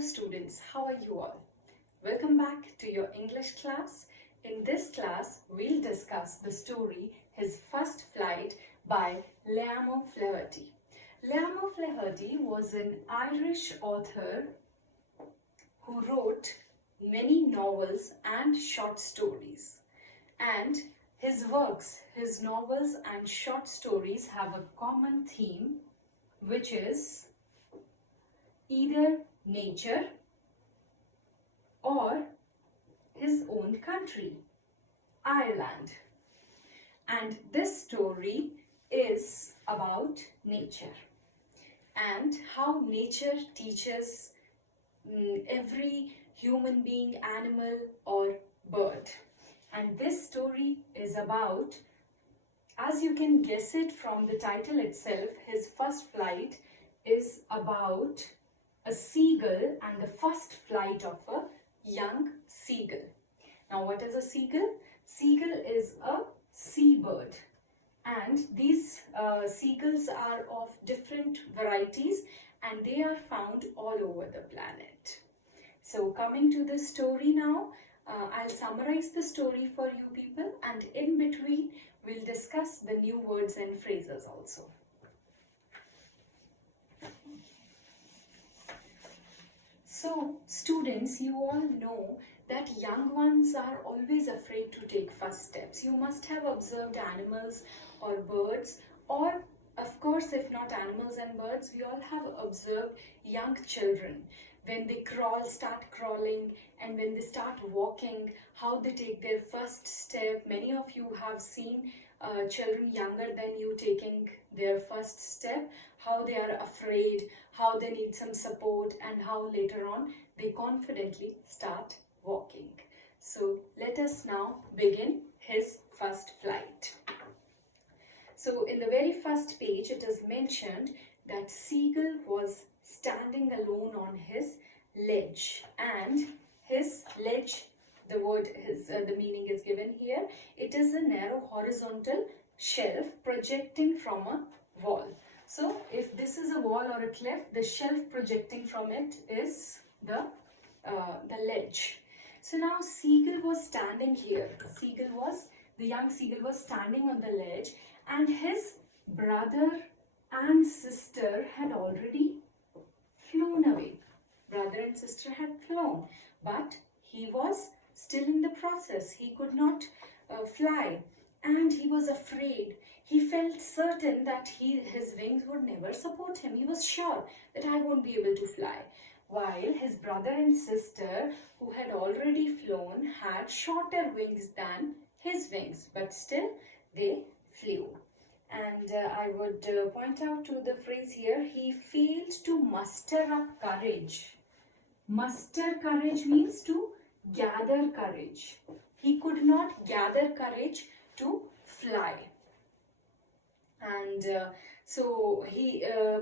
Hello students, how are you all? Welcome back to your English class. In this class, we'll discuss the story His First Flight by Liam O'Flaherty. Liam O'Flaherty was an Irish author who wrote many novels and short stories. And his works, his novels and short stories have a common theme, which is either nature or his own country, Ireland. And this story is about nature and how nature teaches every human being, animal or bird. And this story is about, as you can guess it from the title itself, His First Flight is about a seagull and the first flight of a young seagull. Now, what is a seagull? Seagull is a seabird, and these seagulls are of different varieties and they are found all over the planet. So, coming to the story now, I'll summarize the story for you people, and in between we'll discuss the new words and phrases also. So, students, you all know that young ones are always afraid to take first steps. You must have observed animals or birds, or of course, if not animals and birds, we all have observed young children. When they start crawling, and when they start walking, how they take their first step. Many of you have seen children younger than you taking their first step, how they are afraid, how they need some support, and how later on they confidently start walking. So let us now begin his first flight. So in the very first page it is mentioned that Seagull was standing alone on his ledge, and his ledge, the meaning is given here. It is a narrow horizontal shelf projecting from a wall. So if this is a wall or a cliff, the shelf projecting from it is the ledge. So now Seagull was standing here. The young seagull was standing on the ledge, and his brother and sister had already flown away. Brother and sister had flown, but he was still in the process. He could not fly, and he was afraid. He felt certain that his wings would never support him. He was sure that I won't be able to fly. While his brother and sister, who had already flown, had shorter wings than his wings, but still they flew. And I would point out to the phrase here, he failed to muster up courage. Muster courage means to gather courage. He could not gather courage to fly. And so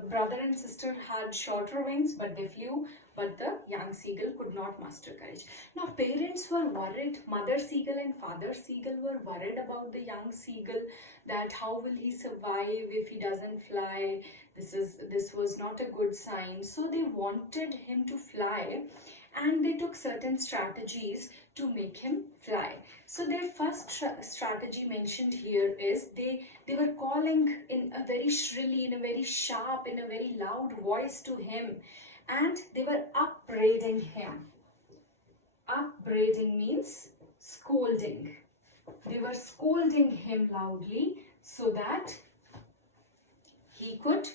brother and sister had shorter wings, but they flew, but the young seagull could not muster courage. Now parents were worried, mother seagull and father seagull were worried about the young seagull, that how will he survive if he doesn't fly. This was not a good sign. So they wanted him to fly, and they took certain strategies to make him fly. So their first strategy mentioned here is they were calling in a very shrilly, in a very sharp, in a very loud voice to him, and they were upbraiding him. Upbraiding means scolding. They were scolding him loudly so that he could,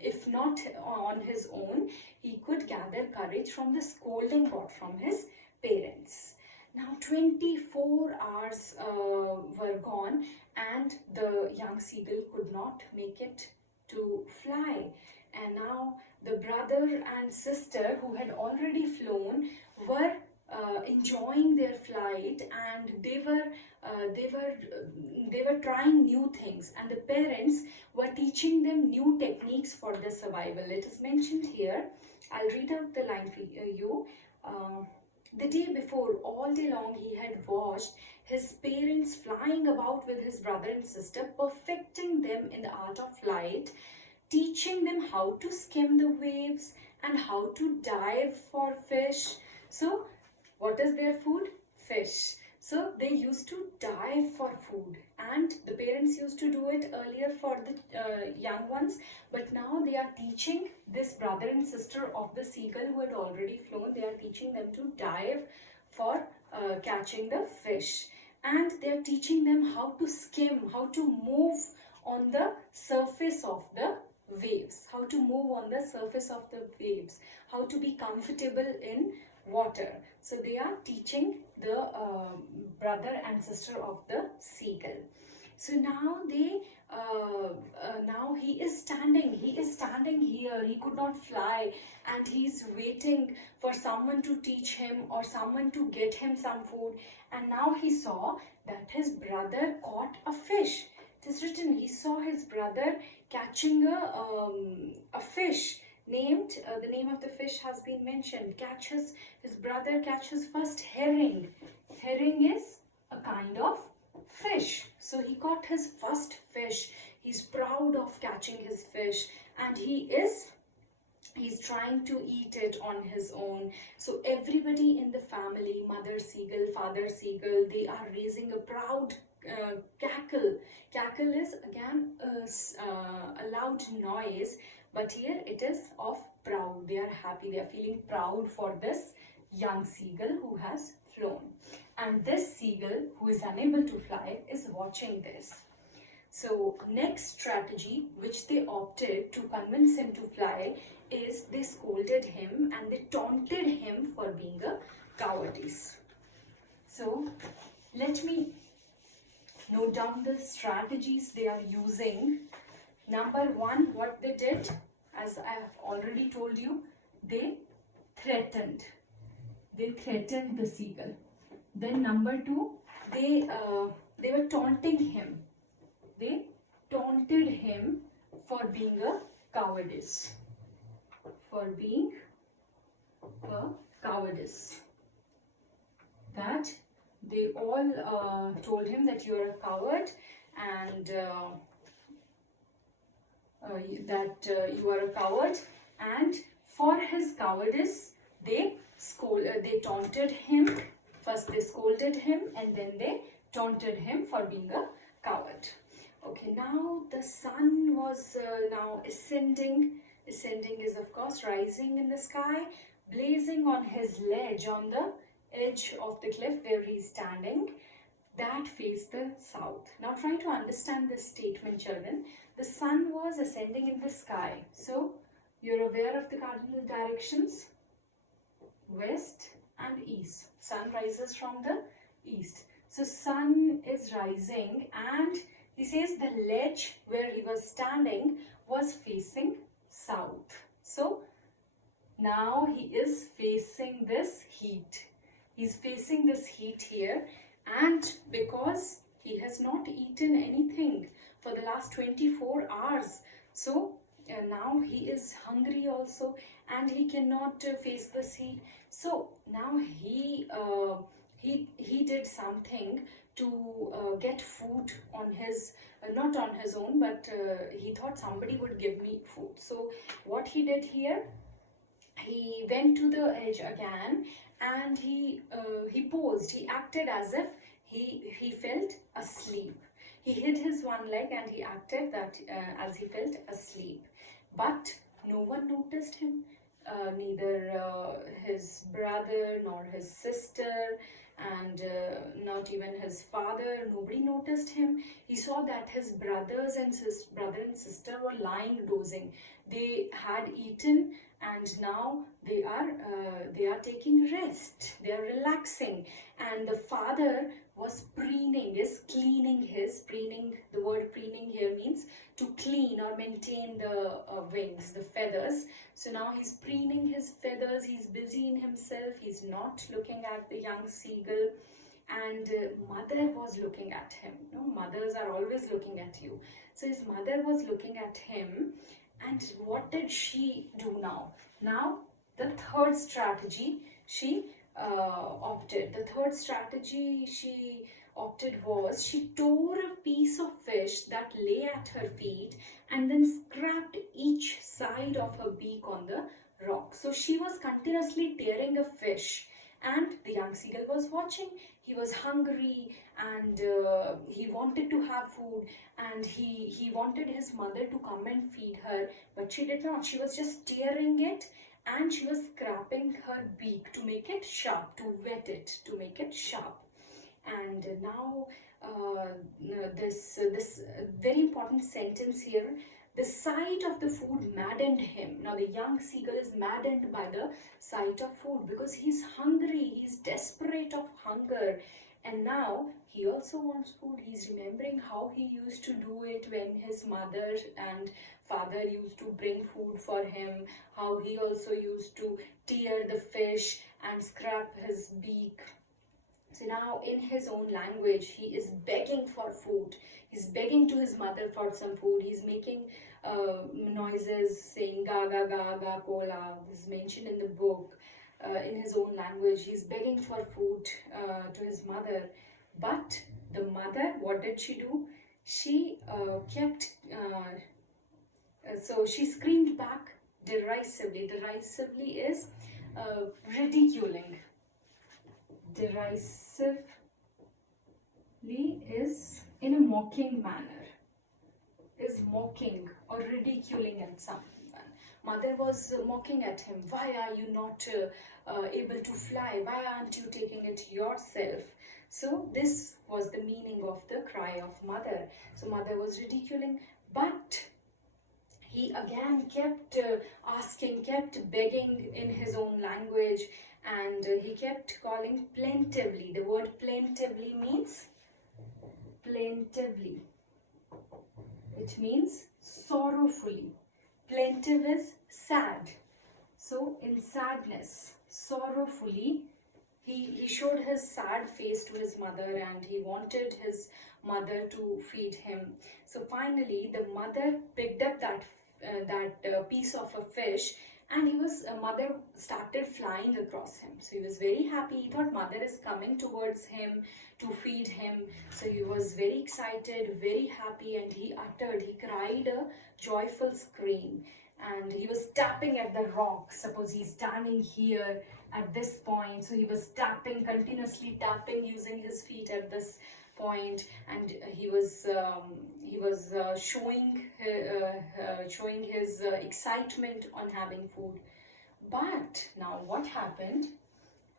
if not on his own, he could gather courage from the scolding got from his parents. Now 24 hours were gone, and the young seagull could not make it to fly. And now the brother and sister, who had already flown, were enjoying their flight, and they were trying new things, and the parents were teaching them new techniques for the survival. It is mentioned here. I'll read out the line for you. The day before, all day long, he had watched his parents flying about with his brother and sister, perfecting them in the art of flight, teaching them how to skim the waves and how to dive for fish. So what is their food? Fish. So they used to dive for food, and the parents used to do it earlier for the young ones, but now they are teaching this brother and sister of the seagull who had already flown, they are teaching them to dive for catching the fish, and they are teaching them how to skim, how to move on the surface of the waves, how to move on the surface of the waves, how to be comfortable in water. So they are teaching the brother and sister of the seagull. So now now he is standing here, he could not fly, and he's waiting for someone to teach him or someone to get him some food. And now he saw that his brother caught a fish. It is written, he saw his brother catching a fish named, the name of the fish has been mentioned. His brother catches first herring. Herring is a kind of fish. So he caught his first fish. He's proud of catching his fish, and he's trying to eat it on his own. So everybody in the family, mother seagull, father seagull, they are raising a proud cackle. Cackle is again a loud noise, but here it is of proud. They are happy, they are feeling proud for this young seagull who has flown. And this seagull, who is unable to fly, is watching this. So next strategy which they opted to convince him to fly is they scolded him and they taunted him for being a cowardice. So let me note down the strategies they are using. Number one, what they did, as I have already told you, they threatened the seagull. Then number two, they were taunting him. They taunted him for being a cowardice. That they all told him that you are a coward, and that you are a coward, and for his cowardice they taunted him. First they scolded him, and then they taunted him for being a coward. Okay, now the sun was now ascending. Ascending is of course rising in the sky, blazing on his ledge, on the edge of the cliff where he is standing, that faced the south. Now try to understand this statement, children. The sun was ascending in the sky. So you're aware of the cardinal directions? West and east. Sun rises from the east. So sun is rising, and he says the ledge where he was standing was facing south. So now he is facing this heat. He's facing this heat here, and because he has not eaten anything for the last 24 hours, so now he is hungry also, and he cannot face this heat. So now he did something to get food on his not on his own, but he thought somebody would give me food. So what he did here, he went to the edge again, and he posed. He acted as if he felt asleep. He hid his one leg and he acted that as he felt asleep. But no one noticed him, neither his brother nor his sister, and not even his father. Nobody noticed him. He saw that his brother and sister were lying dozing. They had eaten, and now they are taking rest. They are relaxing, and the father was preening. The word preening here means to clean or maintain the wings, the feathers. So now he's preening his feathers. He's busy in himself. He's not looking at the young seagull. And mother was looking at him. No, mothers are always looking at you. So his mother was looking at him. And what did she do now? Now the third strategy she opted. The third strategy she opted was she tore a piece of fish that lay at her feet and then scraped each side of her beak on the rock. So she was continuously tearing a fish, and the young seagull was watching. He was hungry, and he wanted to have food, and he wanted his mother to come and feed her, but she did not. She was just tearing it, and she was scraping her beak to make it sharp, to wet it, to make it sharp. And now this very important sentence here: the sight of the food maddened him. Now the young seagull is maddened by the sight of food because he's hungry, he's desperate of hunger, and now he also wants food. He's remembering how he used to do it when his mother and father used to bring food for him, how he also used to tear the fish and scrap his beak. So now in his own language, he is begging for food. He's begging to his mother for some food. He's making noises saying ga ga ga ga cola. This is mentioned in the book. In his own language, he's begging for food to his mother. But the mother, what did she do? She so she screamed back derisively. Derisively is ridiculing. Derisively is in a mocking manner, is mocking or ridiculing at someone. Mother was mocking at him. Why are you not able to fly? Why aren't you taking it yourself? So this was the meaning of the cry of mother. So mother was ridiculing, but he again kept asking, kept begging in his own language, and he kept calling plaintively. The word plaintively means plaintively. It means sorrowfully. Plaintive is sad. So in sadness, sorrowfully, he showed his sad face to his mother, and he wanted his mother to feed him. So finally, the mother picked up that piece of a fish, and mother started flying across him. So he was very happy. He thought mother is coming towards him to feed him. So he was very excited, very happy, and he cried a joyful scream, and he was tapping at the rock. Suppose he's standing here at this point, so he was continuously tapping using his feet at this point, and he was showing his excitement on having food. But now what happened?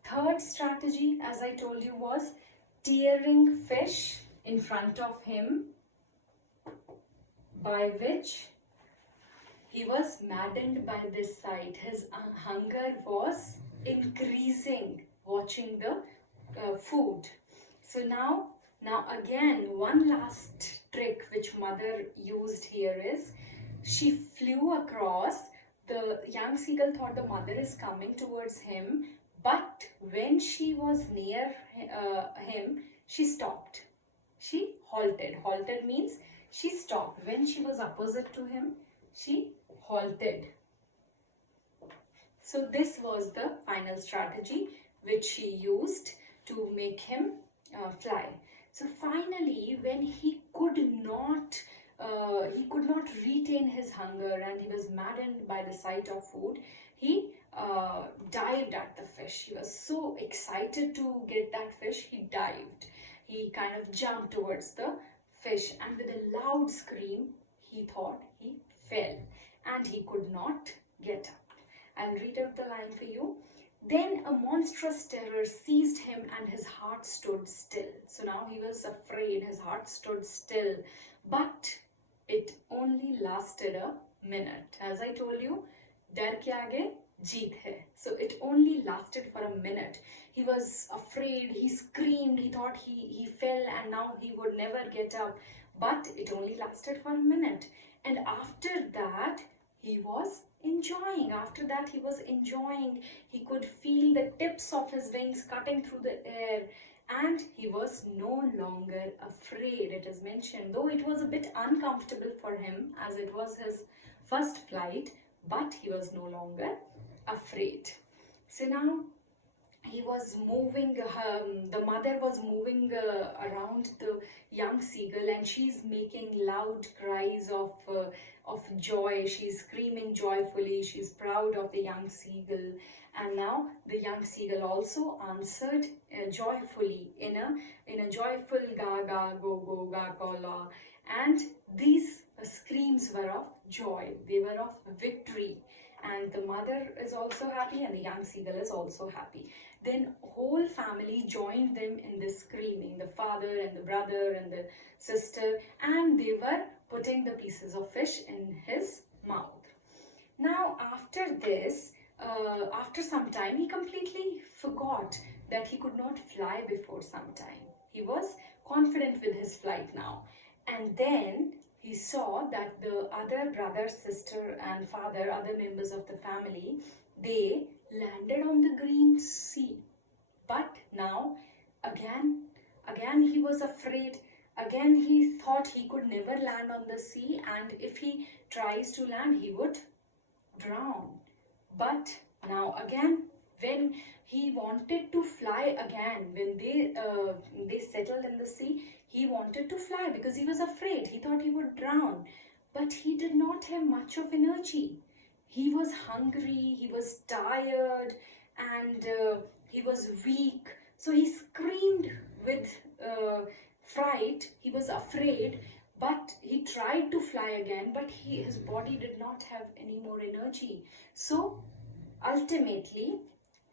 Third strategy, as I told you, was tearing fish in front of him, by which he was maddened by this sight. His hunger was increasing watching the food. So now again, one last trick which mother used here is she flew across. The young seagull thought the mother is coming towards him, but when she was near him, she stopped. She halted. Halted means she stopped. When she was opposite to him, she halted. So this was the final strategy which she used to make him fly. So finally, when he could not retain his hunger, and he was maddened by the sight of food, he dived at the fish. He was so excited to get that fish, he dived. He kind of jumped towards the fish, and with a loud scream, he thought he fell, and he could not get up. I'll read out the line for you. Then a monstrous terror seized him, and his heart stood still. So now he was afraid, his heart stood still. But it only lasted a minute. As I told you, डर के आगे जीत है. So it only lasted for a minute. He was afraid, he screamed, he thought he fell and now he would never get up. But it only lasted for a minute. And after that, he was enjoying. After that, he was enjoying. He could feel the tips of his wings cutting through the air, and he was no longer afraid. It is mentioned, though it was a bit uncomfortable for him as it was his first flight, but he was no longer afraid. So now he was moving, the mother was moving around the young seagull, and she's making loud cries of joy. She's screaming joyfully, she's proud of the young seagull. And now the young seagull also answered joyfully in a joyful ga ga go go ga ga la. And these screams were of joy, they were of victory, and the mother is also happy and the young seagull is also happy. Then whole family joined them in this screaming, the father and the brother and the sister, and they were putting the pieces of fish in his mouth. Now after this, after some time, he completely forgot that he could not fly before some time. He was confident with his flight now. And then he saw that the other brother, sister and father, other members of the family, they landed on the green sea. But now again he was afraid. Again he thought he could never land on the sea, and if he tries to land, he would drown. But now again, when he wanted to fly again, when they settled in the sea, he wanted to fly because he was afraid. He thought he would drown, but he did not have much of energy. He was hungry, he was tired, and he was weak. So he screamed with fright. He was afraid, but he tried to fly again, but his body did not have any more energy. So ultimately,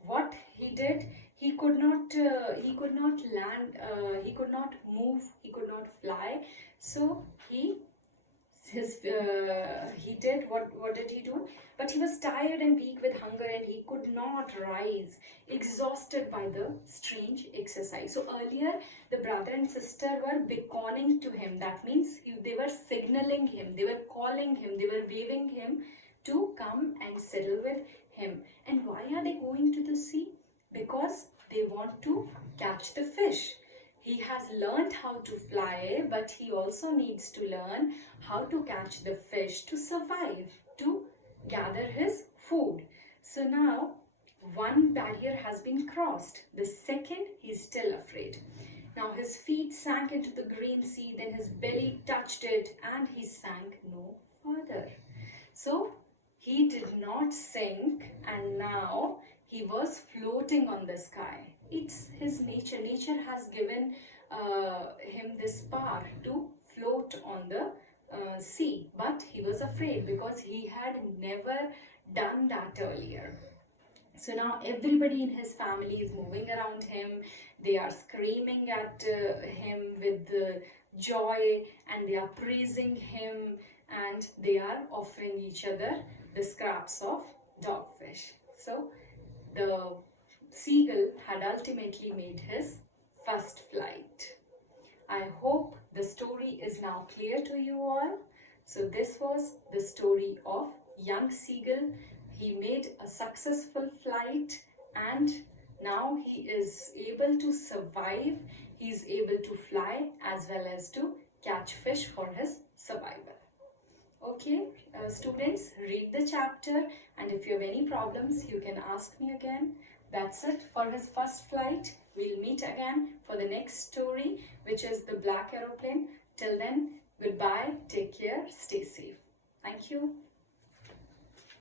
what he did, he could not land, he could not move, he could not fly. So he did what did he do? But he was tired and weak with hunger, and he could not rise, exhausted by the strange exercise. So earlier the brother and sister were beckoning to him. That means they were signaling him, they were calling him, they were waving him to come and settle with him. And why are they going to the sea? Because they want to catch the fish. He has learned how to fly, but he also needs to learn how to catch the fish to survive, to gather his food. So now one barrier has been crossed. The second, he's still afraid. Now his feet sank into the green sea, then his belly touched it, and he sank no further. So he did not sink, and now he was floating on the sky. It's his nature. Nature has given him this power to float on the sea, but he was afraid because he had never done that earlier. So now everybody in his family is moving around him. They are screaming at him with joy, and they are praising him, and they are offering each other the scraps of dogfish. So the seagull had ultimately made his first flight. I hope the story is now clear to you all. So this was the story of young seagull. He made a successful flight, and now he is able to survive. He is able to fly as well as to catch fish for his survival. Okay, students, read the chapter, and if you have any problems, you can ask me again. That's it for his first flight. We'll meet again for the next story, which is the black aeroplane. Till then, goodbye, take care, stay safe. Thank you.